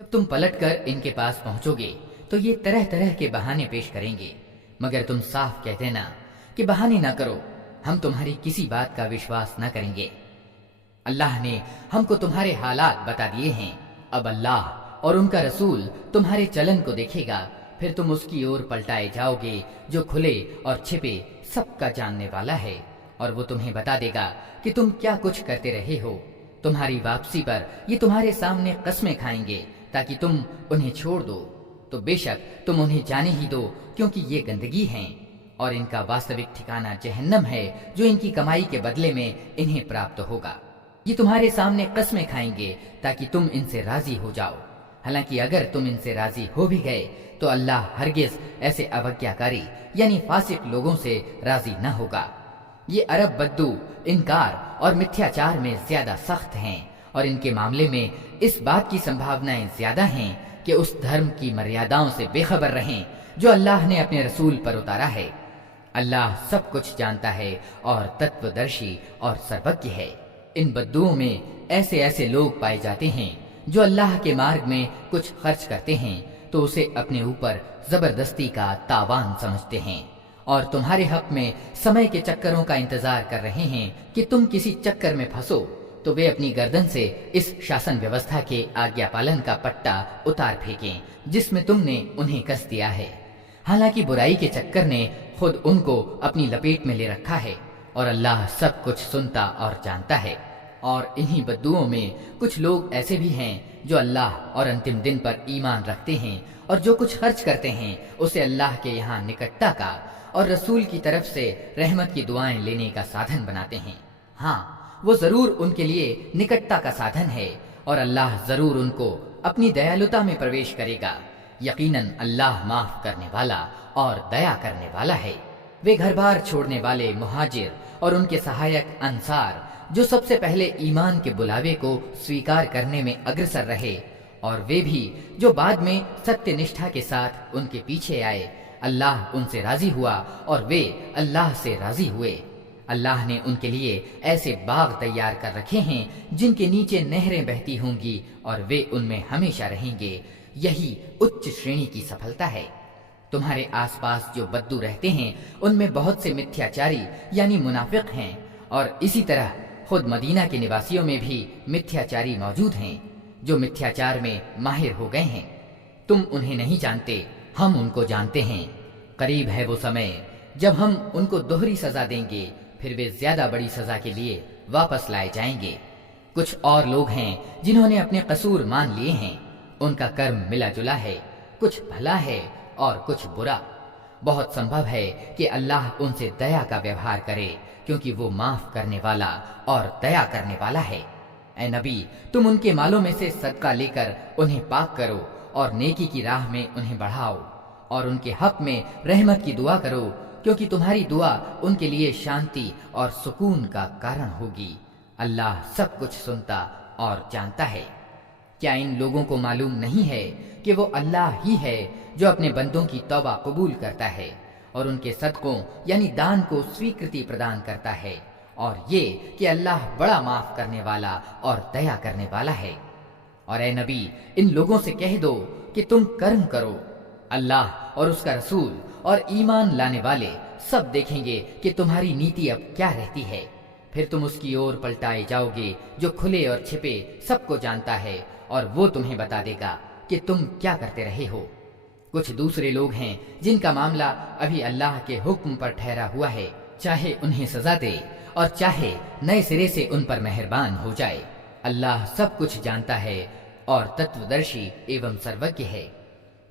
جب تم پلٹ کر ان کے پاس پہنچوگے تو یہ طرح طرح کے بہانے پیش کریں گے، مگر تم صاف کہہ دینا کہ بہانے نہ کرو، ہم تمہاری کسی بات کا وشواس نہ کریں گے۔ اللہ نے ہم کو تمہارے حالات بتا دیے ہیں، اب اللہ اور ان کا رسول تمہارے چلن کو دیکھے گا، پھر تم اس کی اور پلٹائے جاؤ گے جو کھلے اور چھپے سب کا جاننے والا ہے، اور وہ تمہیں بتا دے گا کہ تم کیا کچھ کرتے رہے ہو۔ تمہاری واپسی پر یہ تمہارے سامنے قسمیں کھائیں گے تاکہ تم انہیں چھوڑ دو، تو بے شک تم انہیں جانے ہی دو، کیونکہ یہ گندگی ہیں اور ان کا واستوک ٹھکانہ جہنم ہے جو ان کی کمائی کے بدلے میں انہیں پراپت ہوگا۔ یہ تمہارے سامنے قسمیں کھائیں گے تاکہ تم ان سے راضی ہو جاؤ، حالانکہ اگر تم ان سے راضی ہو بھی گئے تو اللہ ہرگز ایسے اوگیاکاری یعنی فاسق لوگوں سے راضی نہ ہوگا۔ یہ عرب بدو انکار اور متھیاچار میں زیادہ سخت ہیں، اور ان کے معاملے میں اس بات کی سمبھاونائیں زیادہ ہیں کہ اس دھرم کی مریاداؤں سے بے خبر رہیں جو اللہ نے اپنے رسول پر اتارا ہے۔ اللہ سب کچھ جانتا ہے اور تتو درشی اور سروজ্ঞ ہے۔ ان بدوؤں میں ایسے ایسے لوگ پائے جاتے ہیں جو اللہ کے مارگ میں کچھ خرچ کرتے ہیں تو اسے اپنے اوپر زبردستی کا تاوان سمجھتے ہیں، اور تمہارے حق میں سمے کے چکروں کا انتظار کر رہے ہیں کہ تم کسی چکر میں پھنسو تو وہ اپنی گردن سے اس شاسن ویوستھا کے آگیا پالن کا پٹا اتار پھینکیں جس میں تم نے انہیں کس دیا ہے، حالانکہ برائی کے چکر نے خود ان کو اپنی لپیٹ میں لے رکھا ہے، اور اللہ سب کچھ سنتا اور جانتا ہے۔ اور انہی بدوؤں میں کچھ لوگ ایسے بھی ہیں جو اللہ اور انتم دن پر ایمان رکھتے ہیں، اور جو کچھ خرچ کرتے ہیں اسے اللہ کے یہاں نکٹتا کا اور رسول کی طرف سے رحمت کی دعائیں لینے کا سادھن بناتے ہیں۔ ہاں، وہ ضرور ان کے لیے نکٹتا کا سادھن ہے، اور اللہ ضرور ان کو اپنی دیالوتا میں پرویش کرے گا۔ یقیناً اللہ معاف کرنے والا اور دیا کرنے والا ہے۔ وہ گھر بار چھوڑنے والے مہاجر اور ان کے سہایک انصار جو سب سے پہلے ایمان کے بلاوے کو سویکار کرنے میں اگرسر رہے، اور وہ بھی جو بعد میں ستیہ نشٹھا کے ساتھ ان کے پیچھے آئے، اللہ ان سے راضی ہوا اور وہ اللہ سے راضی ہوئے۔ اللہ نے ان کے لیے ایسے باغ تیار کر رکھے ہیں جن کے نیچے نہریں بہتی ہوں گی اور وہ ان میں ہمیشہ رہیں گے، یہی اچ شرینی کی سفلتا ہے۔ تمہارے آس پاس جو بدو رہتے ہیں ان میں بہت سے متھیاچاری یعنی منافق ہیں، اور اسی طرح خود مدینہ کے نواسیوں میں بھی متھیاچاری موجود ہیں جو متھیاچار میں ماہر ہو گئے ہیں۔ تم انہیں نہیں جانتے، ہم ان کو جانتے ہیں۔ قریب ہے وہ سمے جب ہم ان کو دوہری سزا دیں گے، پھر وہ زیادہ بڑی سزا کے لیے واپس لائے جائیں گے۔ کچھ اور لوگ ہیں جنہوں نے اپنے قصور مان لیے ہیں، ان کا کرم ملا جلا ہے، کچھ بھلا ہے اور کچھ برا۔ بہت سمبھو ہے کہ اللہ ان سے دیا کا ویوہار کرے، کیونکہ وہ معاف کرنے والا اور دیا کرنے والا ہے۔ اے نبی، تم ان کے مالوں میں سے صدقہ لے کر انہیں پاک کرو اور نیکی کی راہ میں انہیں بڑھاؤ، اور ان کے حق میں رحمت کی دعا کرو، کیونکہ تمہاری دعا ان کے لیے شانتی اور سکون کا کارن ہوگی۔ اللہ سب کچھ سنتا اور جانتا ہے۔ کیا ان لوگوں کو معلوم نہیں ہے کہ وہ اللہ ہی ہے جو اپنے بندوں کی توبہ قبول کرتا ہے اور ان کے صدقوں یعنی دان کو سویکرتی پردان کرتا ہے، اور یہ کہ اللہ بڑا معاف کرنے والا اور دیا کرنے والا ہے۔ اور اے نبی، ان لوگوں سے کہہ دو کہ تم کرم کرو، اللہ اور اس کا رسول اور ایمان لانے والے سب دیکھیں گے کہ تمہاری نیتی اب کیا رہتی ہے، پھر تم اس کی اور پلٹائے جاؤ گے جو کھلے اور چھپے سب کو جانتا ہے، اور وہ تمہیں بتا دے گا کہ تم کیا کرتے رہے ہو۔ کچھ دوسرے لوگ ہیں جن کا معاملہ ابھی اللہ کے حکم پر ٹھہرا ہوا ہے، چاہے انہیں سزا دے اور چاہے نئے سرے سے ان پر مہربان ہو جائے۔ اللہ سب کچھ جانتا ہے اور تتو درشی ایوم سروজ্ঞ ہے۔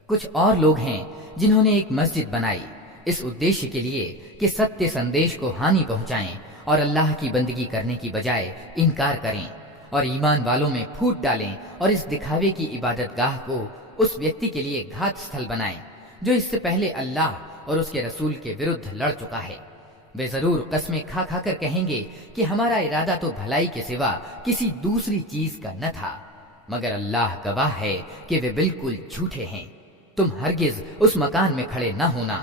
کچھ اور لوگ ہیں جنہوں نے ایک مسجد بنائی اس ادیشیہ کے لیے کہ ستیہ سندیش کو ہانی پہنچائیں اور اللہ کی بندگی کرنے کی بجائے انکار کریں، اور ایمان والوں میں پھوٹ ڈالیں اور اس دکھاوے کی عبادت گاہ کو اس ویکتی کے لیے گھات استھل بنائیں جو اس سے پہلے اللہ اور اس کے رسول کے وردھ لڑ چکا ہے۔ وہ ضرور قسمیں کھا کھا کر کہیں گے کہ ہمارا ارادہ تو بھلائی کے سوا کسی دوسری چیز کا نہ تھا، مگر اللہ گواہ ہے کہ وہ بالکل جھوٹے ہیں۔ تم ہرگز اس مکان میں کھڑے نہ ہونا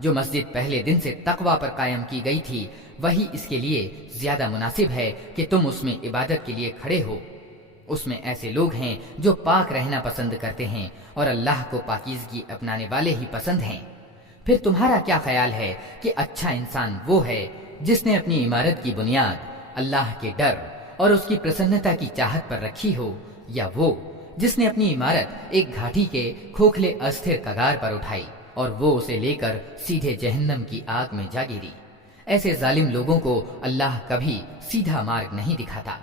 جو مسجد پہلے دن سے تقوی پر قائم کی گئی تھی، وہی اس کے لیے زیادہ مناسب ہے کہ تم اس میں عبادت کے لیے کھڑے ہو۔ اس میں ایسے لوگ ہیں جو پاک رہنا پسند کرتے ہیں اور اللہ کو پاکیزگی اپنانے والے ہی پسند ہیں۔ پھر تمہارا کیا خیال ہے کہ اچھا انسان وہ ہے جس نے اپنی عمارت کی بنیاد اللہ کے ڈر اور اس کی پرسنتا کی چاہت پر رکھی ہو، یا وہ جس نے اپنی عمارت ایک گھاٹی کے کھوکھلے استھر کگار پر اٹھائی اور وہ اسے لے کر سیدھے جہنم کی آگ میں جا گری؟ ایسے ظالم لوگوں کو اللہ کبھی سیدھا مارگ نہیں دکھاتا۔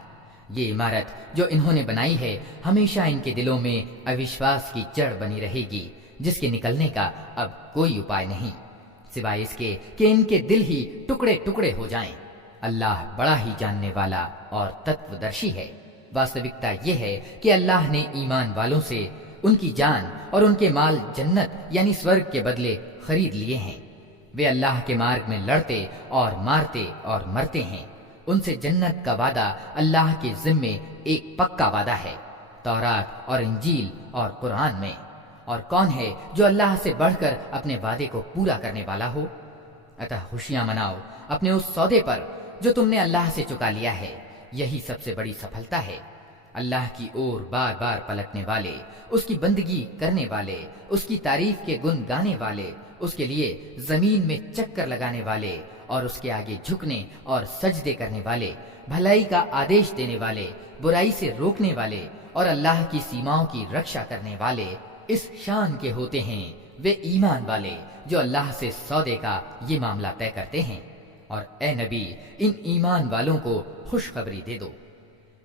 یہ عمارت جو انہوں نے بنائی ہے ہمیشہ ان کے دلوں میں اوشواس کی جڑ بنی رہے گی، جس کے نکلنے کا اب کوئی اپائے نہیں سوائے اس کے کہ ان کے دل ہی ٹکڑے ٹکڑے ہو جائیں۔ اللہ بڑا ہی جاننے والا اور تتو درشی ہے۔ واستوکتا یہ ہے کہ اللہ نے ایمان والوں سے ان کی جان اور ان کے مال جنت یعنی سورگ کے بدلے خرید لیے ہیں۔ وہ اللہ کے مارگ میں لڑتے اور مارتے اور مرتے ہیں۔ ان سے جنت کا وعدہ اللہ کے ذمے ایک پکا وعدہ ہے، تورات اور انجیل اور قرآن میں۔ اور کون ہے جو اللہ سے بڑھ کر اپنے وعدے کو پورا کرنے والا ہو؟ اتہ خوشیاں مناؤ اپنے اس سودے پر جو تم نے اللہ سے چکا لیا ہے، یہی سب سے بڑی سفلتا ہے۔ اللہ کی اور بار بار پلٹنے والے، اس کی بندگی کرنے والے، اس کی تعریف کے گن گانے والے، اس کے لیے زمین میں چکر لگانے والے اور اس کے آگے جھکنے اور سجدے کرنے والے، بھلائی کا آدیش دینے والے، برائی سے روکنے والے اور اللہ کی سیماؤں کی رکشا کرنے والے اس شان کے ہوتے ہیں وہ ایمان والے جو اللہ سے سودے کا یہ معاملہ طے کرتے ہیں۔ اور اے نبی، ان ایمان والوں کو خوشخبری دے دو۔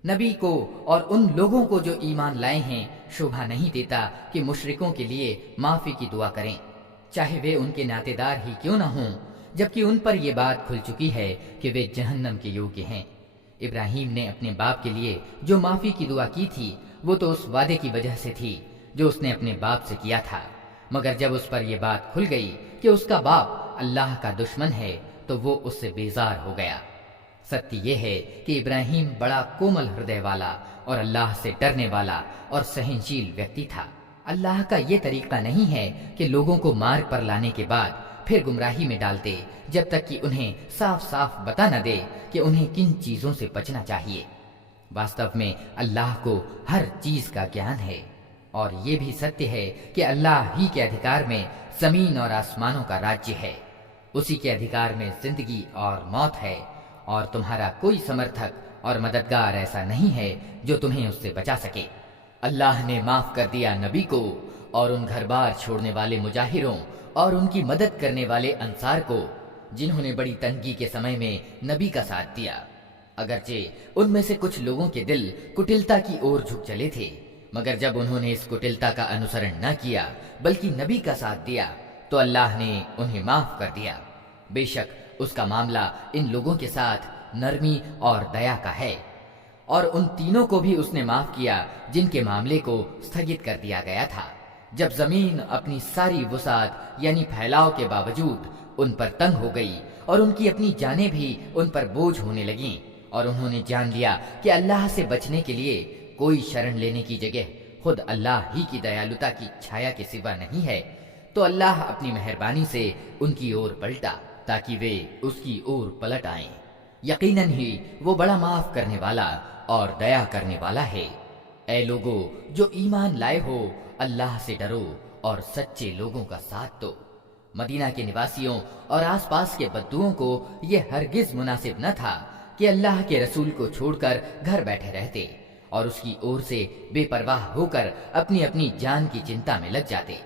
نبی کو اور ان لوگوں کو جو ایمان لائے ہیں شوبھا نہیں دیتا کہ مشرکوں کے لیے معافی کی دعا کریں، چاہے وہ ان کے ناطے دار ہی کیوں نہ ہوں، جبکہ ان پر یہ بات کھل چکی ہے کہ وہ جہنم کے یوگیہ ہیں۔ ابراہیم نے اپنے باپ کے لیے جو معافی کی دعا کی تھی وہ تو اس وعدے کی وجہ سے تھی جو اس نے اپنے باپ سے کیا تھا، مگر جب اس پر یہ بات کھل گئی کہ اس کا باپ اللہ کا دشمن ہے تو وہ اس سے بیزار ہو گیا۔ سچ یہ ہے کہ ابراہیم بڑا کومل ہردے والا اور اللہ سے ڈرنے والا اور سہنشیل ویکتی تھا۔ اللہ کا یہ طریقہ نہیں ہے کہ لوگوں کو مارگ پر لانے کے بعد پھر گمراہی میں ڈالتے جب تک کہ انہیں صاف صاف بتا نہ دے کہ انہیں کن چیزوں سے بچنا چاہیے۔ واستو میں اللہ کو ہر چیز کا گیان ہے، اور یہ بھی سچ ہے کہ اللہ ہی کے ادھیکار میں زمین اور آسمانوں کا راجیہ ہے، اسی کے ادھیکار میں زندگی اور موت ہے، اور تمہارا کوئی سمرتھک اور مددگار ایسا نہیں ہے جو تمہیں اس سے بچا سکے۔ اللہ نے معاف کر دیا نبی کو اور ان گھر بار چھوڑنے والے مجاہروں اور ان کی مدد کرنے والے انصار کو جنہوں نے بڑی تنگی کے سمے میں نبی کا ساتھ دیا، اگرچہ ان میں سے کچھ لوگوں کے دل کٹلتا کی اور جھک چلے تھے، مگر جب انہوں نے اس کٹلتا کا انوسرن نہ کیا بلکہ نبی کا ساتھ دیا تو اللہ نے انہیں معاف کر دیا۔ بے شک اس کا معاملہ ان لوگوں کے ساتھ نرمی اور دیا کا ہے، اور ان تینوں کو بھی اس نے معاف کیا جن کے معاملے کو استھگت کر دیا گیا تھا، جب زمین اپنی ساری وسعت یعنی پھیلاؤ کے باوجود ان پر تنگ ہو گئی اور ان کی اپنی جانیں بھی ان پر بوجھ ہونے لگیں، اور انہوں نے جان لیا کہ اللہ سے بچنے کے لیے کوئی شرن لینے کی جگہ خود اللہ ہی کی دیالوتا کی چھایا کے سوا نہیں ہے، تو اللہ اپنی مہربانی سے ان کی اور پلٹا تاکہ وہ اس کی اور پلٹ آئیں۔ یقیناً ہی وہ بڑا معاف کرنے والا اور دیا کرنے والا ہے۔ اے لوگو جو ایمان لائے ہو، اللہ سے ڈرو اور سچے لوگوں کا ساتھ دو۔ مدینہ کے نواسیوں اور آس پاس کے بدوؤں کو یہ ہرگز مناسب نہ تھا کہ اللہ کے رسول کو چھوڑ کر گھر بیٹھے رہتے اور اس کی اور سے بے پرواہ ہو کر اپنی اپنی جان کی چنتا میں لگ جاتے،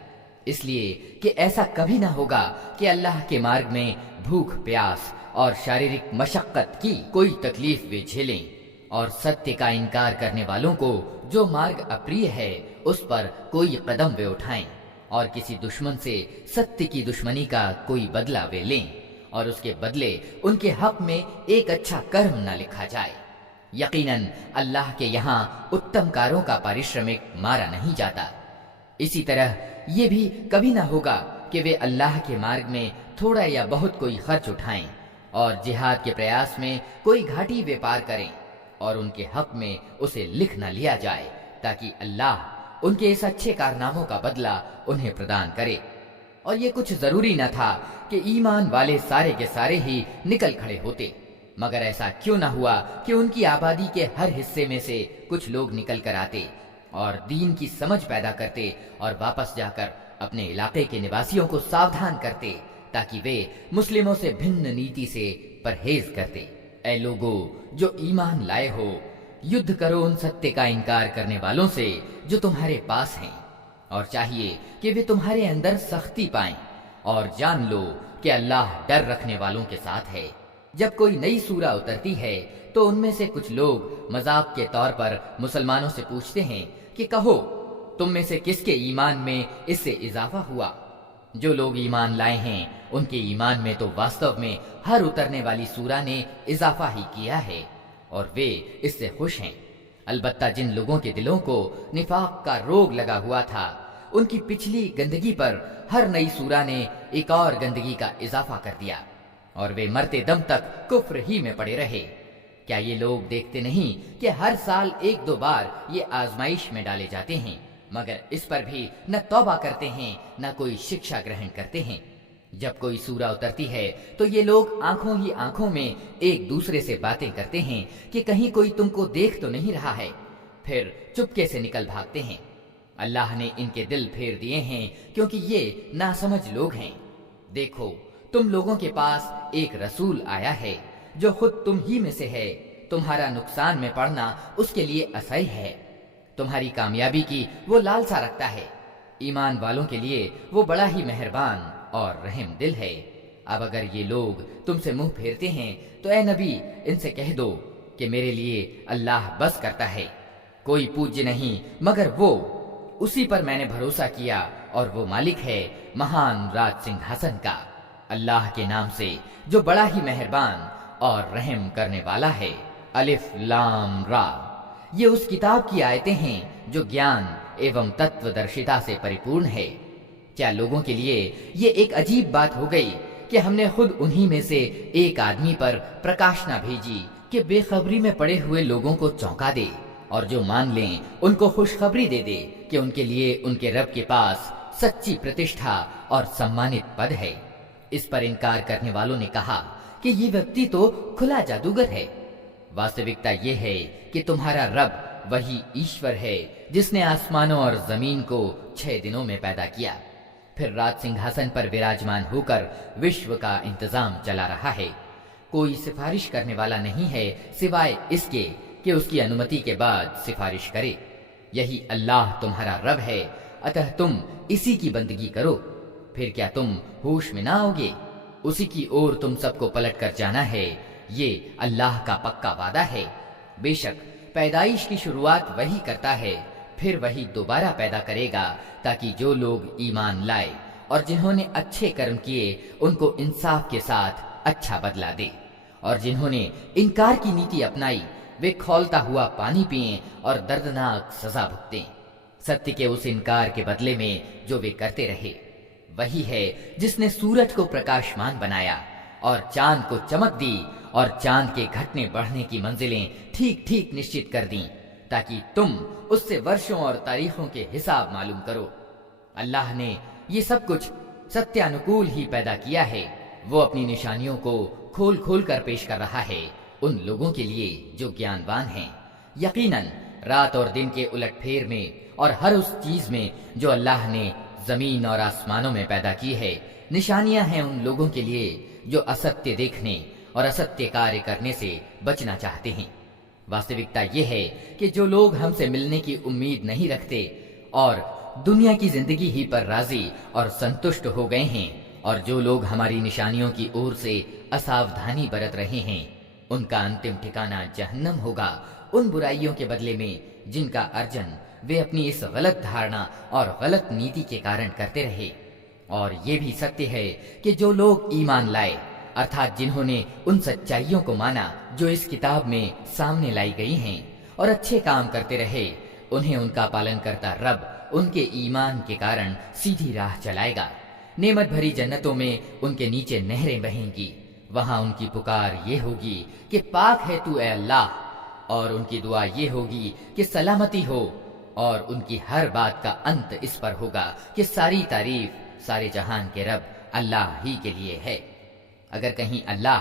اس لیے کہ ایسا کبھی نہ ہوگا کہ اللہ کے مارگ میں بھوک پیاس اور شاریرک مشقت کی کوئی تکلیف وہ جھیلیں، اور ستیہ کا انکار کرنے والوں کو جو مارگ اپریہ ہے اس پر کوئی قدم وہ اٹھائیں، اور کسی دشمن سے ستیہ کی دشمنی کا کوئی بدلہ وہ لیں، اور اس کے بدلے ان کے حق میں ایک اچھا کرم نہ لکھا جائے۔ یقیناً اللہ کے یہاں اتم کاروں کا پارشرمک مارا نہیں جاتا۔ اسی طرح یہ بھی کبھی نہ ہوگا کہ وہ اللہ کے مارگ میں تھوڑا یا بہت کوئی خرچ اٹھائیں اور جہاد کے پریاس میں کوئی گھاٹی وہ پار کریں اور ان کے حق میں اسے لکھ نہ لیا جائے، تاکہ اللہ ان کے اس اچھے کارناموں کا بدلہ انہیں پردان کرے۔ اور یہ کچھ ضروری نہ تھا کہ ایمان والے سارے کے سارے ہی نکل کھڑے ہوتے، مگر ایسا کیوں نہ ہوا کہ ان کی آبادی کے ہر حصے میں سے کچھ لوگ نکل کر آتے اور دین کی سمجھ پیدا کرتے اور واپس جا کر اپنے علاقے کے نواسیوں کو ساودھان کرتے تاکہ وہ مسلموں سے بھن نیتی سے پرہیز کرتے۔ اے لوگو جو ایمان لائے ہو، یدھ کرو ان ستیہ کا انکار کرنے والوں سے جو تمہارے پاس ہیں، اور چاہیے کہ وہ تمہارے اندر سختی پائیں، اور جان لو کہ اللہ ڈر رکھنے والوں کے ساتھ ہے۔ جب کوئی نئی سورہ اترتی ہے تو ان میں سے کچھ لوگ مذاق کے طور پر مسلمانوں سے پوچھتے ہیں کہ کہو تم میں سے کس کے ایمان میں اس سے اضافہ ہوا؟ جو لوگ ایمان لائے ہیں ان کے ایمان میں تو واستو میں ہر اترنے والی سورہ نے اضافہ ہی کیا ہے اور وہ اس سے خوش ہیں۔ البتہ جن لوگوں کے دلوں کو نفاق کا روگ لگا ہوا تھا، ان کی پچھلی گندگی پر ہر نئی سورہ نے ایک اور گندگی کا اضافہ کر دیا اور وہ مرتے دم تک کفر ہی میں پڑے رہے۔ کیا یہ لوگ دیکھتے نہیں کہ ہر سال ایک دو بار یہ آزمائش میں ڈالے جاتے ہیں، مگر اس پر بھی نہ توبہ کرتے ہیں نہ کوئی شکشا گرہن کرتے ہیں۔ جب کوئی سورہ اترتی ہے تو یہ لوگ آنکھوں ہی آنکھوں میں ایک دوسرے سے باتیں کرتے ہیں کہ کہیں کوئی تم کو دیکھ تو نہیں رہا ہے، پھر چپکے سے نکل بھاگتے ہیں۔ اللہ نے ان کے دل پھیر دیے ہیں کیونکہ یہ ناسمجھ لوگ ہیں۔ دیکھو تم لوگوں کے پاس ایک رسول آیا ہے جو خود تم ہی میں سے ہے، تمہارا نقصان میں پڑنا اس کے لیے آسان ہے، تمہاری کامیابی کی وہ لالسا رکھتا ہے، ایمان والوں کے لیے وہ بڑا ہی مہربان اور رحم دل ہے۔ اب اگر یہ لوگ تم سے منہ پھیرتے ہیں تو اے نبی ان سے کہہ دو کہ میرے لیے اللہ بس کرتا ہے، کوئی پوجیہ نہیں مگر وہ، اسی پر میں نے بھروسہ کیا اور وہ مالک ہے مہان راج سنگھاسن کا، اللہ کے نام سے جو بڑا ہی مہربان اور رحم کرنے والا ہے۔ الف لام را، یہ اس کتاب کی آیتیں ہیں جو گیان ایوم تتو درشتا سے پریپورن ہے۔ کیا لوگوں کے لیے یہ ایک عجیب بات ہو گئی کہ ہم نے خود انہی میں سے ایک آدمی پر پرکاشنا بھیجی کہ بے خبری میں پڑے ہوئے لوگوں کو چونکا دے اور جو مان لیں ان کو خوشخبری دے دے کہ ان کے لیے ان کے رب کے پاس سچی پرتشٹھا اور سمانت پد ہے۔ اس پر انکار کرنے والوں نے کہا کہ یہ ویکتی تو کھلا جادوگر ہے۔ واستوکتا یہ ہے کہ تمہارا رب وہی ایشور ہے جس نے آسمانوں اور زمین کو 6 دنوں میں پیدا کیا، پھر راج سنگھاسن پر وراجمان ہو کر وشو کا انتظام چلا رہا ہے۔ کوئی سفارش کرنے والا نہیں ہے سوائے اس کے کہ اس کی انمتی کے بعد سفارش کرے۔ یہی اللہ تمہارا رب ہے، اتہ تم اسی کی بندگی کرو۔ پھر کیا تم ہوش میں نہ آؤگے؟ اسی کی اور تم سب کو پلٹ کر جانا ہے، یہ اللہ کا پکا وعدہ ہے۔ بے شک پیدائش کی شروعات وہی کرتا ہے، پھر وہی دوبارہ پیدا کرے گا تاکہ جو لوگ ایمان لائے اور جنہوں نے اچھے کرم کیے ان کو انصاف کے ساتھ اچھا بدلہ دے، اور جنہوں نے انکار کی نیتی اپنائی وہ کھولتا ہوا پانی پئیں اور دردناک سزا بھگتیں۔ ستیہ کے اس انکار کے بدلے میں جو وہ کرتے رہے، وہی ہے جس نے سورج کو پرکاشمان بنایا اور چاند کو چمک دی اور چاند کے گھٹنے بڑھنے کی منزلیں ٹھیک ٹھیک نشچت کر دیں تاکہ تم اس سے ورشوں اور تاریخوں کے حساب معلوم کرو۔ اللہ نے یہ سب کچھ ستیانکول ہی پیدا کیا ہے، وہ اپنی نشانیوں کو کھول کھول کر پیش کر رہا ہے ان لوگوں کے لیے جو گیانوان ہیں۔ یقیناً رات اور دن کے الٹ پھیر میں اور ہر اس چیز میں جو اللہ نے زمین اور آسمانوں میں پیدا کی ہے نشانیاں ہیں ان لوگوں کے لیے جو استیہ دیکھنے اور استیہ کاریہ کرنے سے بچنا چاہتے ہیں۔ واستوکتا یہ ہے کہ جو لوگ ہم سے ملنے کی امید نہیں رکھتے اور دنیا کی زندگی ہی پر راضی اور سنتشٹ ہو گئے ہیں، اور جو لوگ ہماری نشانیوں کی اور سے اساودھانی برت رہے ہیں، ان کا انتم ٹھکانہ جہنم ہوگا، ان برائیوں کے بدلے میں جن کا ارجن وہ اپنی اس غلط دھارنا اور غلط نیتی کے کارن کرتے رہے۔ اور یہ بھی ستیہ ہے کہ جو لوگ ایمان لائے ارتھات جنہوں نے ان سچائیوں کو مانا جو اس کتاب میں سامنے لائی گئی ہیں اور اچھے کام کرتے رہے، انہیں ان کا پالن کرتا رب ان کے ایمان کے کارن سیدھی راہ چلائے گا۔ نعمت بھری جنتوں میں ان کے نیچے نہریں بہیں گی، وہاں ان کی پکار یہ ہوگی کہ پاک ہے تو اے اللہ، اور ان کی دعا یہ ہوگی کہ سلامتی ہو، اور ان کی ہر بات کا انت اس پر ہوگا کہ ساری تعریف سارے جہان کے رب اللہ ہی کے لیے ہے۔ اگر کہیں اللہ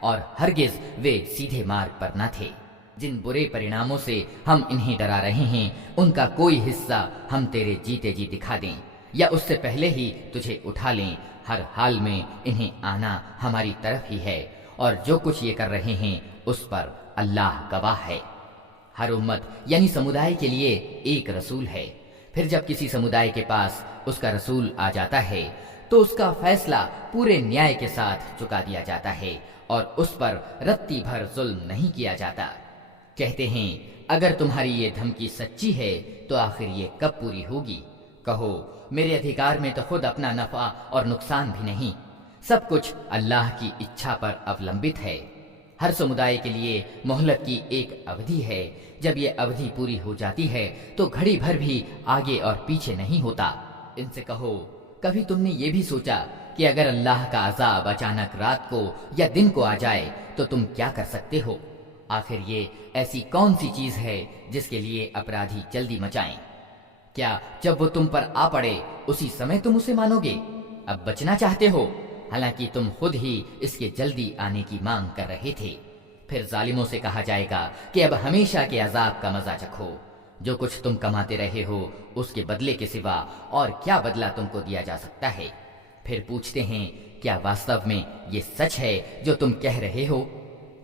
اور ہرگز وہ سیدھے مارگ پر نہ تھے۔ جن برے پریناموں سے ہم انہیں ڈرا رہے ہیں ان کا کوئی حصہ ہم تیرے جیتے جی دکھا دیں یا اس سے پہلے ہی تجھے اٹھا لیں، ہر حال میں انہیں آنا ہماری طرف ہی ہے، اور جو کچھ یہ کر رہے ہیں اس پر اللہ گواہ ہے۔ ہر امت یعنی سمودائے کے لیے ایک رسول ہے، پھر جب کسی سمودائے کے پاس اس کا رسول آ جاتا ہے تو اس کا فیصلہ پورے نیائے کے ساتھ چکا دیا جاتا ہے اور اس پر رتی بھر ظلم نہیں کیا جاتا۔ کہتے ہیں اگر تمہاری یہ دھمکی سچی ہے تو آخر یہ کب پوری ہوگی؟ کہو میرے ادھیکار میں تو خود اپنا نفع اور نقصان بھی نہیں، سب کچھ اللہ کی اچھا پر اولمبت ہے۔ ہر سمودائے کے لیے مہلت کی ایک اودھی ہے، جب یہ اودھی پوری ہو جاتی ہے تو گھڑی بھر بھی آگے اور پیچھے نہیں ہوتا۔ ان سے کہو کبھی تم نے یہ بھی سوچا کہ اگر اللہ کا عذاب اچانک رات کو یا دن کو آ جائے تو تم کیا کر سکتے ہو؟ آخر یہ ایسی کون سی چیز ہے جس کے لیے اپرادھی جلدی مچائیں؟ کیا جب وہ تم پر آ پڑے اسی سمے تم اسے مانو گے؟ اب بچنا چاہتے ہو، حالانکہ تم خود ہی اس کے جلدی آنے کی مانگ کر رہے تھے۔ پھر ظالموں سے کہا جائے گا کہ اب ہمیشہ کے عذاب کا مزہ چکھو، جو کچھ تم کماتے رہے ہو اس کے بدلے کے سوا اور کیا بدلہ تم کو دیا جا سکتا ہے؟ پھر پوچھتے ہیں کیا واستو میں یہ سچ ہے جو تم کہہ رہے ہو؟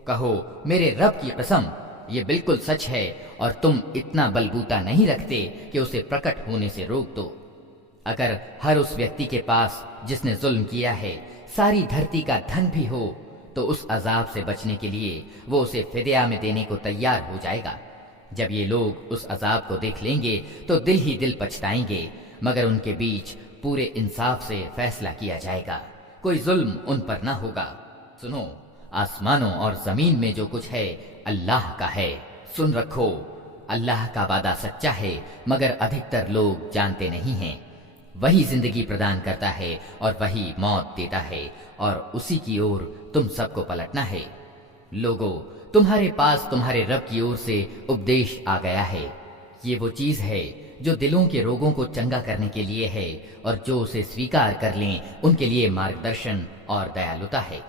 کہو میرے رب کی قسم یہ بالکل سچ ہے، اور تم اتنا بلبوتا نہیں رکھتے کہ اسے پرکٹ ہونے سے روک دو۔ اگر ہر اس ویکتی کے پاس جس نے ظلم کیا ہے ساری دھرتی کا دھن بھی ہو تو اس عذاب سے بچنے کے لیے وہ اسے فدیہ میں دینے کو تیار ہو جائے گا۔ جب یہ لوگ اس عذاب کو دیکھ لیں گے تو دل ہی دل پچھتائیں گے، مگر ان کے بیچ پورے انصاف سے فیصلہ کیا جائے گا، کوئی ظلم ان پر نہ ہوگا۔ سنو، آسمانوں اور زمین میں جو کچھ ہے اللہ کا ہے، سن رکھو۔ اللہ کا وعدہ سچا ہے مگر ادھکتر لوگ جانتے نہیں ہیں۔ وہی زندگی پردان کرتا ہے اور وہی موت دیتا ہے، اور اسی کی اور تم سب کو پلٹنا ہے۔ لوگو، تمہارے پاس تمہارے رب کی اور سے اپدیش آ گیا ہے، یہ وہ چیز ہے جو دلوں کے روگوں کو چنگا کرنے کے لیے ہے، اور جو اسے سویکار کر لیں ان کے لیے مارگدرشن اور دیالوتا ہے۔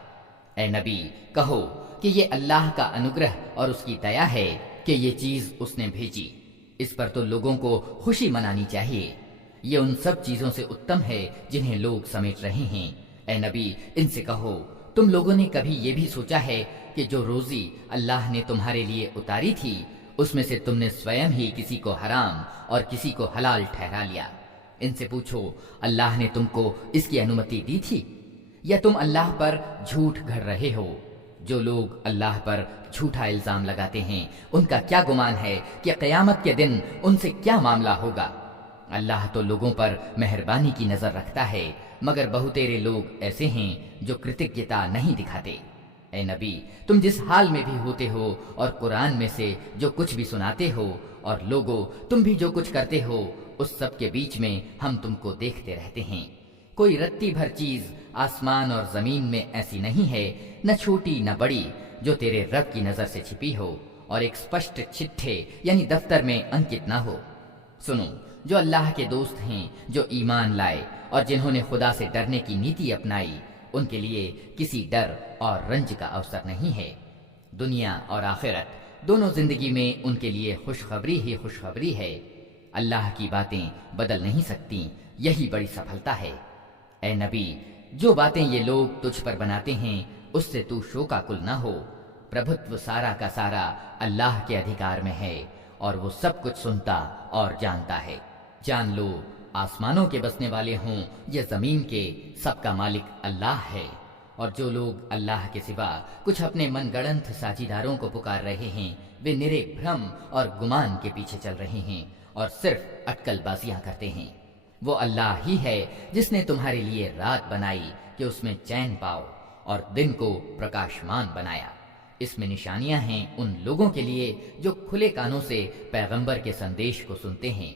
اے نبی کہو کہ یہ اللہ کا انگرہ اور اس کی دیا ہے کہ یہ چیز اس نے بھیجی، اس پر تو لوگوں کو خوشی منانی چاہیے، یہ ان سب چیزوں سے اتم ہے جنہیں لوگ سمیٹ رہے ہیں۔ اے نبی ان سے کہو تم لوگوں نے کبھی یہ بھی سوچا ہے کہ جو روزی اللہ نے تمہارے لیے اتاری تھی اس میں سے تم نے سوئم ہی کسی کو حرام اور کسی کو حلال ٹھہرا لیا؟ ان سے پوچھو اللہ نے تم کو اس کی انومتی دی تھی یا تم اللہ پر جھوٹ گھڑ رہے ہو؟ جو لوگ اللہ پر جھوٹا الزام لگاتے ہیں ان کا کیا گمان ہے کہ قیامت کے دن ان سے کیا معاملہ ہوگا؟ اللہ تو لوگوں پر مہربانی کی نظر رکھتا ہے، مگر بہتیرے لوگ ایسے ہیں جو کرتجنتا نہیں دکھاتے۔ اے نبی تم جس حال میں بھی ہوتے ہو اور قرآن میں سے جو کچھ بھی سناتے ہو، اور لوگو تم بھی جو کچھ کرتے ہو، اس سب کے بیچ میں ہم تم کو دیکھتے رہتے ہیں۔ کوئی رتی بھر چیز آسمان اور زمین میں ایسی نہیں ہے، نہ چھوٹی نہ بڑی، جو تیرے رب کی نظر سے چھپی ہو اور ایک سپشٹ چٹھے یعنی دفتر میں انکت نہ ہو۔ سنو، جو اللہ کے دوست ہیں، جو ایمان لائے اور جنہوں نے خدا سے ڈرنے کی نیتی اپنائی، ان کے لیے کسی ڈر اور رنج کا اوسر نہیں ہے۔ دنیا اور آخرت دونوں زندگی میں ان کے لیے خوشخبری ہی خوشخبری ہے۔ اللہ کی باتیں بدل نہیں سکتی، یہی بڑی سفلتا ہے۔ اے نبی جو باتیں یہ لوگ تجھ پر بناتے ہیں اس سے تو شوکاکل نہ ہو، پربھتو سارا کا سارا اللہ کے ادھیکار میں ہے اور وہ سب کچھ سنتا اور جانتا ہے۔ جان لو آسمانوں کے بسنے والے ہوں یا زمین کے، سب کا مالک اللہ ہے، اور جو لوگ اللہ کے سوا کچھ اپنے من گڑنت ساجیداروں کو پکار رہے ہیں وہ نرے بھرم اور گمان کے پیچھے چل رہے ہیں اور صرف اٹکل بازیاں کرتے ہیں۔ وہ اللہ ہی ہے جس نے تمہارے لیے رات بنائی کہ اس میں چین پاؤ اور دن کو پرکاشمان بنایا۔ اس میں نشانیاں ہیں ان لوگوں کے لیے جو کھلے کانوں سے پیغمبر کے سندیش کو سنتے ہیں۔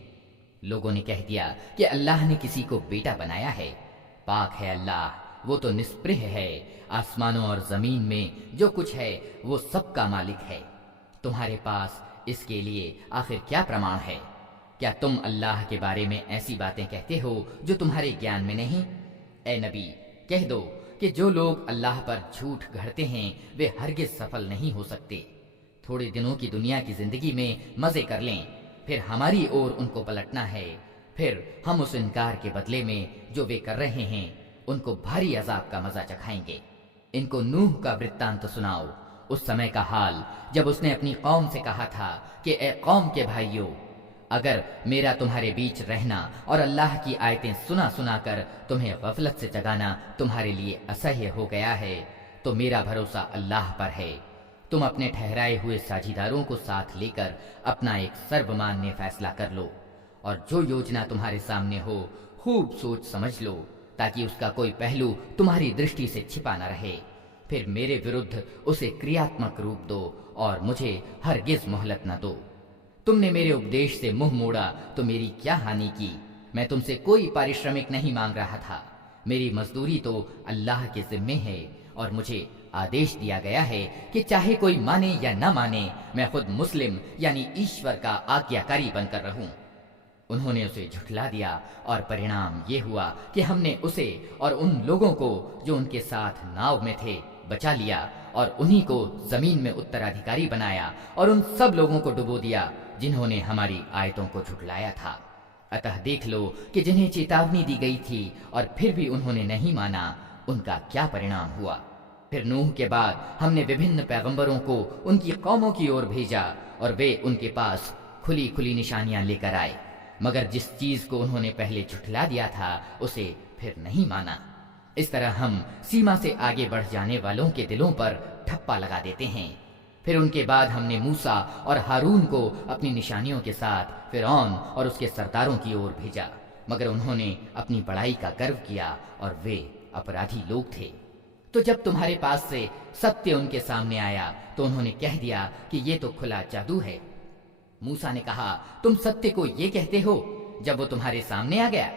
لوگوں نے کہہ دیا کہ اللہ نے کسی کو بیٹا بنایا ہے، پاک ہے اللہ، وہ تو نسپرہ ہے، آسمانوں اور زمین میں جو کچھ ہے وہ سب کا مالک ہے۔ تمہارے پاس اس کے لیے آخر کیا پرمان ہے؟ کیا تم اللہ کے بارے میں ایسی باتیں کہتے ہو جو تمہارے گیان میں نہیں؟ اے نبی کہہ دو کہ جو لوگ اللہ پر جھوٹ گھڑتے ہیں وہ ہرگز سفل نہیں ہو سکتے۔ تھوڑے دنوں کی دنیا کی زندگی میں مزے کر لیں، پھر ہماری اور ان کو پلٹنا ہے، پھر ہم اس انکار کے بدلے میں جو وہ کر رہے ہیں ان کو بھاری عذاب کا مزہ چکھائیں گے۔ ان کو نوح کا ورتانت سناؤ، اس سمے کا حال جب اس نے اپنی قوم سے کہا تھا کہ اے قوم کے بھائیو، اگر میرا تمہارے بیچ رہنا اور اللہ کی آیتیں سنا سنا کر تمہیں غفلت سے جگانا تمہارے لیے اسہیہ ہو گیا ہے تو میرا بھروسہ اللہ پر ہے۔ تم اپنے ٹھہرائے ہوئے ساجھیداروں کو ساتھ لے کر اپنا ایک سرب مانیہ فیصلہ کر لو، اور جو یوجنا تمہارے سامنے ہو خوب سوچ سمجھ لو، تاکہ اس کا کوئی پہلو تمہاری درشٹی سے چھپا نہ رہے، پھر میرے ورودھ اسے کریاتمک روپ دو اور مجھے ہرگز مہلت نہ دو۔ تم نے میرے اپدیش سے منہ موڑا تو میری کیا ہانی کی؟ میں تم سے کوئی پارشرمک نہیں مانگ رہا تھا، میری مزدوری تو اللہ کے ذمے ہے، اور مجھے آدیش دیا گیا ہے کہ چاہے کوئی مانے یا نہ مانے میں خود مسلم یعنی ایشور کا آگیاکاری بن کر رہوں۔ انہوں نے اسے جھٹلا دیا، اور پرینام یہ ہوا کہ ہم نے اسے اور ان لوگوں کو جو ان کے ساتھ ناؤ میں تھے بچا لیا، اور انہی کو زمین میں اترادھیکاری بنایا، اور ان سب لوگوں کو ڈبو دیا جنہوں نے ہماری آیتوں کو جھٹلایا تھا۔ اتہ دیکھ لو کہ جنہیں چیتاونی دی گئی تھی اور پھر بھی انہوں نے نہیں مانا، ان کا کیا پرینام ہوا۔ پھر نوح کے بعد ہم نے وبھن پیغمبروں کو ان کی قوموں کی اور بھیجا، اور وہ ان کے پاس کھلی کھلی نشانیاں لے کر آئے، مگر جس چیز کو انہوں نے پہلے جھٹلا دیا تھا اسے پھر نہیں مانا۔ اس طرح ہم سیما سے آگے بڑھ جانے والوں کے دلوں پر ٹھپا لگا دیتے ہیں۔ پھر ان کے بعد ہم نے موسیٰ اور ہارون کو اپنی نشانیوں کے ساتھ فرعون اور اس کے سرداروں کی اور بھیجا، مگر انہوں نے اپنی بڑائی کا گرو کیا اور وہ اپرادھی لوگ تھے۔ تو جب تمہارے پاس سے ستیہ ان کے سامنے آیا تو انہوں نے کہہ دیا کہ یہ تو کھلا جادو ہے۔ موسیٰ نے کہا، تم ستیہ کو یہ کہتے ہو جب وہ تمہارے سامنے آ گیا؟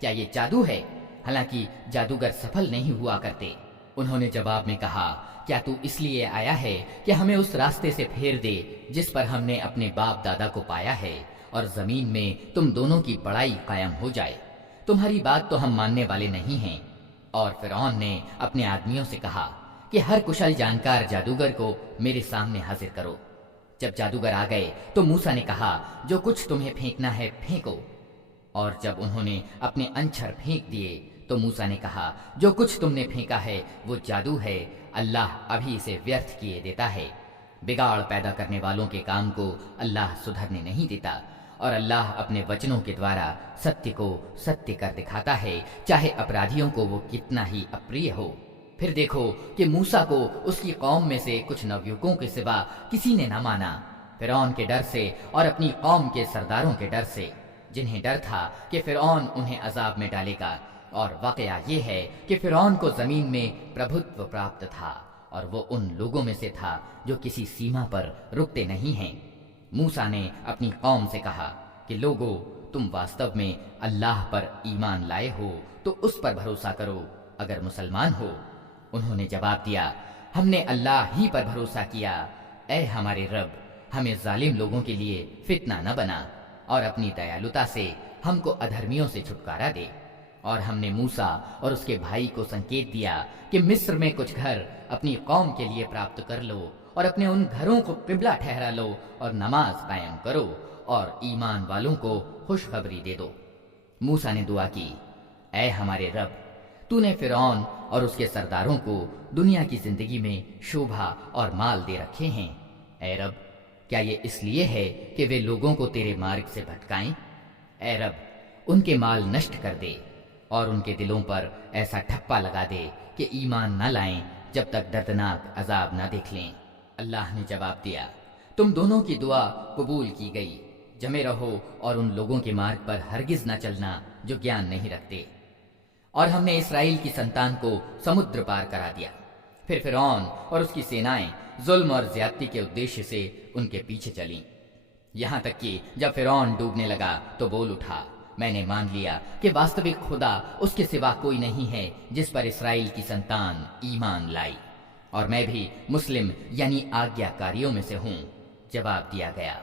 کیا یہ جادو ہے؟ حالانکہ جادوگر سفل نہیں ہوا کرتے۔ انہوں نے جواب میں کہا، کیا تو اس لیے آیا ہے کہ ہمیں اس راستے سے پھیر دے جس پر ہم نے اپنے باپ دادا کو پایا ہے، اور زمین میں تم دونوں کی بڑائی قائم ہو جائے؟ تمہاری بات تو ہم ماننے والے نہیں ہیں۔ اور فرعون نے اپنے آدمیوں سے کہا کہ ہر کشل جانکار جادوگر کو میرے سامنے حاضر کرو۔ جب جادوگر آ گئے تو موسیٰ نے کہا، جو کچھ تمہیں پھینکنا ہے پھینکو۔ اور جب انہوں نے اپنے انچھر پھینک دیے تو موسیٰ نے کہا، جو کچھ تم نے پھینکا ہے وہ جادو ہے، اللہ ابھی اسے ویرتھ کیے دیتا ہے۔ بگاڑ پیدا کرنے والوں کے کام کو اللہ سدھرنے نہیں دیتا، اور اللہ اپنے وچنوں کے دوارا ستیہ کو ستیہ کر دکھاتا ہے، چاہے اپرادھیوں کو وہ کتنا ہی اپریہ ہو۔ پھر دیکھو کہ موسیٰ کو اس کی قوم میں سے کچھ نویوکوں کے سوا کسی نے نہ مانا، فرعون کے ڈر سے اور اپنی قوم کے سرداروں کے ڈر سے، جنہیں ڈر تھا کہ فرعون انہیں عذاب میں ڈالے گا۔ اور واقعہ یہ ہے کہ فرعون کو زمین میں پربھتو پراپت تھا، اور وہ ان لوگوں میں سے تھا جو کسی سیما پر رکتے نہیں ہیں۔ موسیٰ نے اپنی قوم سے کہا کہ لوگو، تم واستو میں اللہ پر ایمان لائے ہو تو اس پر بھروسہ کرو اگر مسلمان ہو۔ انہوں نے جواب دیا، ہم نے اللہ ہی پر بھروسہ کیا، اے ہمارے رب، ہمیں ظالم لوگوں کے لیے فتنہ نہ بنا، اور اپنی دیالوتا سے ہم کو ادھرمیوں سے چھٹکارا دے۔ اور ہم نے موسیٰ اور اس کے بھائی کو سنکیت دیا کہ مصر میں کچھ گھر اپنی قوم کے لیے پراپت کر لو، اور اپنے ان گھروں کو قبلہ ٹھہرا لو، اور نماز قائم کرو، اور ایمان والوں کو خوشخبری دے دو۔ موسیٰ نے دعا کی، اے ہمارے رب، تو نے فرعون اور اس کے سرداروں کو دنیا کی زندگی میں شوبھا اور مال دے رکھے ہیں۔ اے رب، کیا یہ اس لیے ہے کہ وہ لوگوں کو تیرے مارگ سے بھٹکائیں؟ اے رب، ان کے مال نشٹ کر دے، اور ان کے دلوں پر ایسا ٹھپا لگا دے کہ ایمان نہ لائیں جب تک دردناک عذاب نہ دیکھ لیں۔ اللہ نے جواب دیا، تم دونوں کی دعا قبول کی گئی، جمے رہو اور ان لوگوں کے مارگ پر ہرگز نہ چلنا جو گیان نہیں رکھتے۔ اور ہم نے اسرائیل کی سنتان کو سمندر پار کرا دیا۔ پھر فرعون اور اس کی سینائیں ظلم اور زیادتی کے ادیشیہ سے ان کے پیچھے چلیں، یہاں تک کہ جب فرعون ڈوبنے لگا تو بول اٹھا، میں نے مان لیا کہ واستوک خدا اس کے سوا کوئی نہیں ہے جس پر اسرائیل کی سنتان ایمان لائی، اور میں بھی مسلم یعنی آگیاکاریوں میں سے ہوں۔ جواب دیا گیا،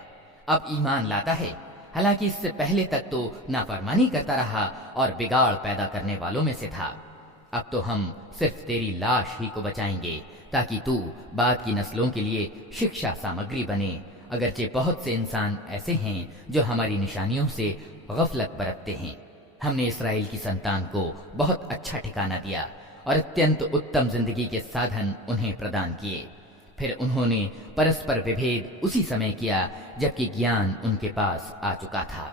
اب ایمان لاتا ہے، حالانکہ اس سے پہلے تک تو نافرمانی کرتا رہا اور بگاڑ پیدا کرنے والوں میں سے تھا۔ اب تو ہم صرف تیری لاش ہی کو بچائیں گے تاکہ تو بعد کی نسلوں کے لیے شکشا سامگری بنے، اگرچہ بہت سے انسان ایسے ہیں جو ہماری نشانیوں سے غفلت برتتے ہیں۔ ہم نے اسرائیل کی سنتان کو بہت اچھا ٹھکانہ دیا اور اتنت اتم زندگی کے سادھن انہیں پردان کیے۔ پھر انہوں نے پرسپر وبھید اسی سمے کیا جبکہ گیان ان کے پاس آ چکا تھا۔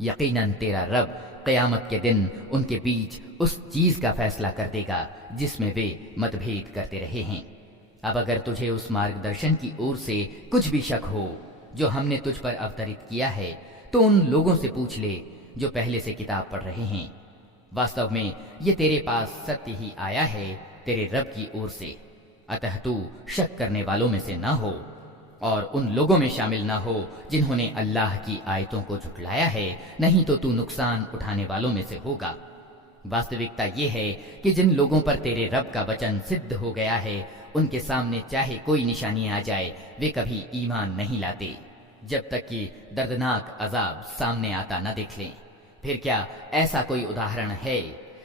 یقیناً تیرا رب قیامت کے دن ان کے بیچ اس چیز کا فیصلہ کر دے گا جس میں وہ متبھید کرتے رہے ہیں۔ اب اگر تجھے اس مارگ درشن کی اور سے کچھ بھی شک ہو جو ہم نے تجھ پر اوترت کیا ہے تو ان لوگوں سے پوچھ لے جو پہلے سے کتاب پڑھ رہے ہیں۔ واستو میں یہ تیرے پاس ستیہ ہی آیا ہے تیرے رب کی اور سے، اتہ تو شک کرنے والوں میں سے نہ ہو اور ان لوگوں میں شامل نہ ہو جنہوں نے اللہ کی آیتوں کو جھٹلایا ہے، نہیں تو تو نقصان اٹھانے والوں میں سے ہوگا۔ واستوکتا یہ ہے کہ جن لوگوں پر تیرے رب کا وچن سدھ ہو گیا ہے ان کے سامنے چاہے کوئی نشانی آ جائے وہ کبھی ایمان نہیں لاتے جب تک کہ دردناک عذاب سامنے آتا نہ دیکھ لیں۔ پھر کیا ایسا کوئی اداہرن ہے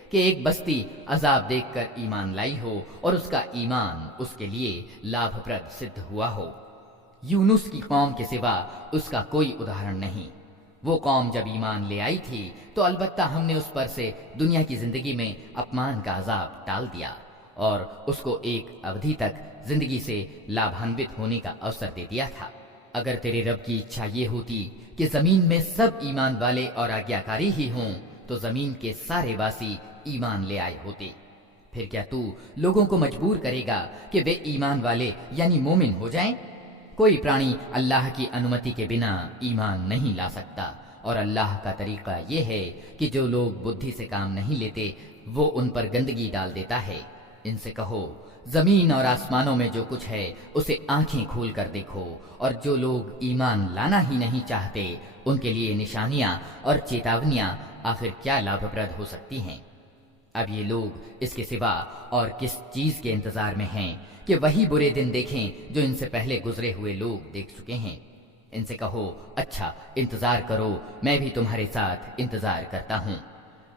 کہ ایک بستی عذاب دیکھ کر ایمان لائی ہو اور اس کا ایمان اس کے لیے لابھ پرد سدھ ہوا ہو؟ یونس کی قوم کے سوا اس کا کوئی اداہرن نہیں۔ وہ قوم جب ایمان لے آئی تھی تو البتہ ہم نے اس پر سے دنیا کی زندگی میں اپمان کا عذاب ٹال دیا اور اس کو ایک اودھی تک زندگی سے لابھانوت ہونے کا اوسر دے دیا تھا۔ اگر تیرے رب کی اچھا یہ ہوتی کہ زمین میں سب ایمان والے اور آگیاکاری ہی ہوں تو زمین کے سارے واسی ایمان لے آئے ہوتے۔ پھر کیا تو لوگوں کو مجبور کرے گا کہ وہ ایمان والے یعنی مومن ہو جائیں؟ کوئی پرانی اللہ کی انمتی کے بنا ایمان نہیں لا سکتا، اور اللہ کا طریقہ یہ ہے کہ جو لوگ بدھی سے کام نہیں لیتے وہ ان پر گندگی ڈال دیتا ہے۔ ان سے کہو زمین اور آسمانوں میں جو کچھ ہے اسے آنکھیں کھول کر دیکھو، اور جو لوگ ایمان لانا ہی نہیں چاہتے ان کے لیے نشانیاں اور چیتاونیاں آخر کیا لابھ پرد ہو سکتی ہیں؟ اب یہ لوگ اس کے سوا اور کس چیز کے انتظار میں ہیں کہ وہی برے دن دیکھیں جو ان سے پہلے گزرے ہوئے لوگ دیکھ چکے ہیں؟ ان سے کہو اچھا انتظار کرو، میں بھی تمہارے ساتھ انتظار کرتا ہوں۔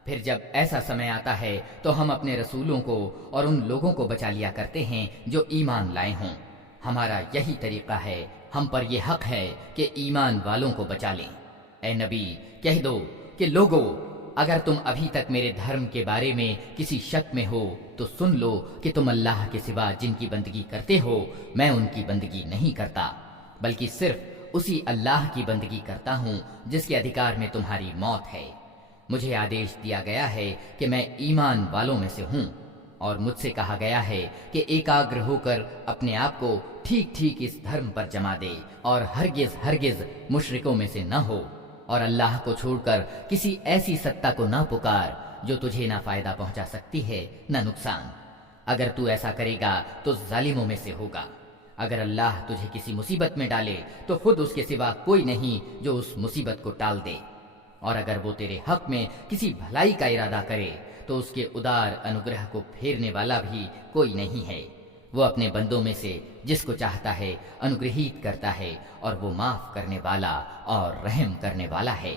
پھر جب ایسا سمے آتا ہے تو ہم اپنے رسولوں کو اور ان لوگوں کو بچا لیا کرتے ہیں جو ایمان لائے ہوں۔ ہمارا یہی طریقہ ہے، ہم پر یہ حق ہے کہ ایمان والوں کو بچا لیں۔ اے نبی کہہ دو کہ لوگو اگر تم ابھی تک میرے دھرم کے بارے میں کسی شک میں ہو تو سن لو کہ تم اللہ کے سوا جن کی بندگی کرتے ہو میں ان کی بندگی نہیں کرتا، بلکہ صرف اسی اللہ کی بندگی کرتا ہوں جس کے ادھیکار میں تمہاری موت ہے۔ مجھے آدیش دیا گیا ہے کہ میں ایمان والوں میں سے ہوں، اور مجھ سے کہا گیا ہے کہ ایکاگر ہو کر اپنے آپ کو ٹھیک ٹھیک اس دھرم پر جما دے اور ہرگز ہرگز مشرکوں میں سے نہ ہو، اور اللہ کو چھوڑ کر کسی ایسی ستا کو نہ پکار جو تجھے نہ فائدہ پہنچا سکتی ہے نہ نقصان۔ اگر تو ایسا کرے گا تو ظالموں میں سے ہوگا۔ اگر اللہ تجھے کسی مصیبت میں ڈالے تو خود اس کے سوا کوئی نہیں جو اس مصیبت کو ٹال دے، اور اگر وہ تیرے حق میں کسی بھلائی کا ارادہ کرے تو اس کے ادار انگرہ کو پھیرنے والا بھی کوئی نہیں ہے۔ وہ اپنے بندوں میں سے جس کو چاہتا ہے انگرہیت کرتا ہے، اور وہ معاف کرنے والا اور رحم کرنے والا ہے۔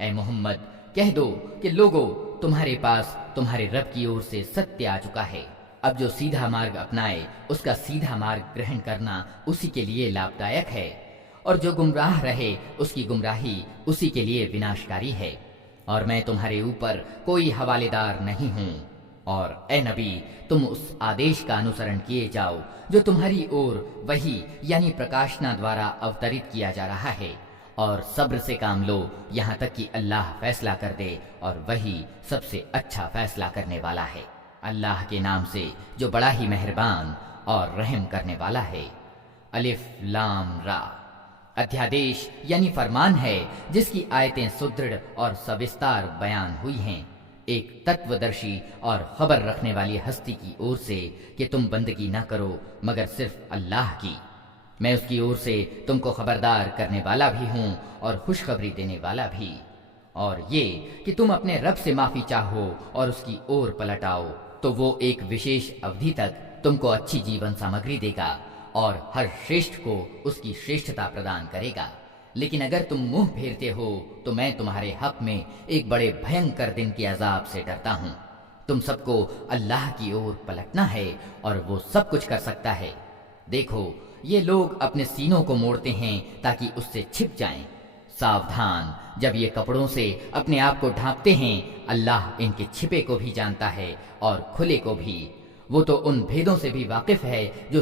اے محمد کہہ دو کہ لوگو تمہارے پاس تمہارے رب کی اور سے ستیہ آ چکا ہے۔ اب جو سیدھا مارگ اپنائے اس کا سیدھا مارگ گرہن کرنا اسی کے لیے لابھدایک ہے، اور جو گمراہ رہے اس کی گمراہی اسی کے لیے وناشکاری ہے، اور میں تمہارے اوپر کوئی حوالے دار نہیں ہوں۔ اور اے نبی تم اس آدیش کا انوسرن کیے جاؤ جو تمہاری اور وہی یعنی پرکاشنا دوارا اوترت کیا جا رہا ہے، اور صبر سے کام لو یہاں تک کہ اللہ فیصلہ کر دے، اور وہی سب سے اچھا فیصلہ کرنے والا ہے۔ اللہ کے نام سے جو بڑا ہی مہربان اور رحم کرنے والا ہے۔ الف لام را ادھیادیش یعنی فرمان ہے جس کی آیتیں سدرڑھ اور سوستار بیان ہوئی ہیں، ایک تتودرشی اور خبر رکھنے والی ہستی کی اور سے کہ تم بندگی نہ کرو مگر صرف اللہ کی۔ میں اس کی اور سے تم کو خبردار کرنے والا بھی ہوں اور خوشخبری دینے والا بھی، اور یہ کہ تم اپنے رب سے معافی چاہو اور اس کی اور پلٹ آؤ تو وہ ایک وشیش اودھی تک تم کو اچھی جیون سامگری دے گا اور ہر شریشٹھ کو اس کی شریشٹھتا پردان کرے گا۔ لیکن اگر تم منہ پھیرتے ہو تو میں تمہارے حق میں ایک بڑے بھینکر دن کے عذاب سے ڈرتا ہوں۔ تم سب کو اللہ کی اور پلٹنا ہے اور وہ سب کچھ کر سکتا ہے۔ دیکھو یہ لوگ اپنے سینوں کو موڑتے ہیں تاکہ اس سے چھپ جائیں۔ ساودھان، جب یہ کپڑوں سے اپنے آپ کو ڈھانپتے ہیں، اللہ ان کے چھپے کو بھی جانتا ہے اور کھلے کو بھی۔ وہ تو ان بھیدوں سے بھی واقف ہے جو